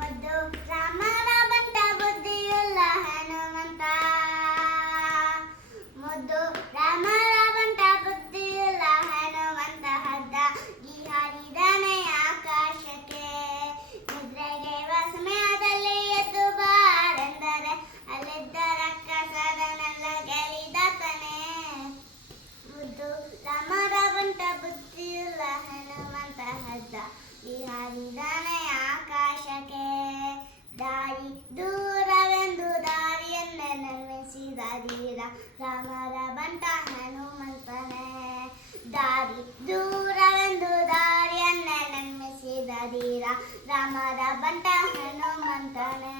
ಮುದ್ದು ರಾಮನ ಬಂಟ ಬುದ್ಧಿಯುಳ್ಳ ಹನುಮಂತ. ಮುದ್ದು ರಾಮನ ಬಂಟ ಬುದ್ಧಿಯುಳ್ಳ ಹನುಮಂತ. ಹದ್ದಾಗಿ ಹಾರಿದನೆ ಆಕಾಶಕ್ಕೆ. ನಿದ್ರೆಗೆ ಸಮಯದಲ್ಲಿ ಎದ್ದು ಬಾರೆಂದರೆ ಅಲ್ಲಿದ್ದ ರಕ್ಕಸರನ್ನೆಲ್ಲ ಗೆಲ್ಲಿದಾತನೇ. ಮುದ್ದು ರಾಮನ ಬಂಟ ಬುದ್ಧಿಯುಳ್ಳ ಹನುಮಂತ. ಹದ್ದಾಗಿ ಹಾರಿದನೆ ಆಕಾಶಕ್ಕೆ. ದಾರಿ ದೂರವೆಂದು ದಾರಿಯನ್ನೇ ನಿರ್ಮಿಸಿದ ಧೀರ ರಾಮರ ಬಂಟ ಹನುಮಂತನೇ. ದಾರಿ ದೂರವೆಂದು ದಾರಿಯನ್ನೇ ನಿರ್ಮಿಸಿದ ಧೀರ ರಾಮರ ಬಂಟ ಹನುಮಂತನೇ.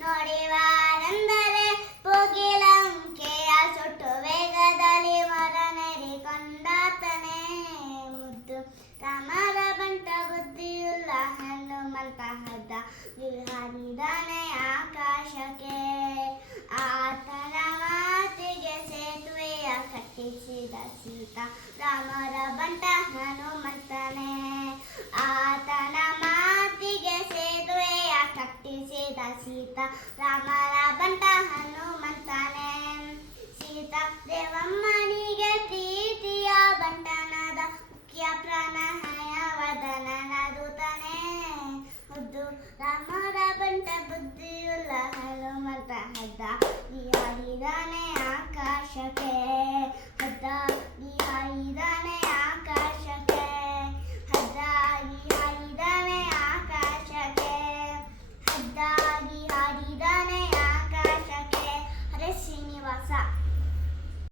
ನೋಡಿವಾರೆಂದರೆ ಕೋಗಿಲಂಕೆಯ ಸುಟ್ಟು ವೇಗದಲ್ಲಿ ಮರನೇರಿಕೊಂಡಾತನೇ. ಮುದ್ದು ರಾಮರ ಬಂಟ ಬುದ್ಧಿಯುಳ್ಳ ಹನುಮಂತ. ಹದ್ದಾಗಿ ಹಾರಿದನೆ ಆಕಾಶಕ್ಕೆ. ಆತನ ಮಾತಿಗೆ ಸೇತುವೆಯ ಕಟ್ಟಿಸಿದ ಸೀತಾ ರಾಮರ ಬಂಟ ಹನುಮಂತನೇ. ಆತನ ಮಾತಿಗೆ ಸೇತುವೆಯ ಕಟ್ಟಿಸಿದ ಸೀತಾ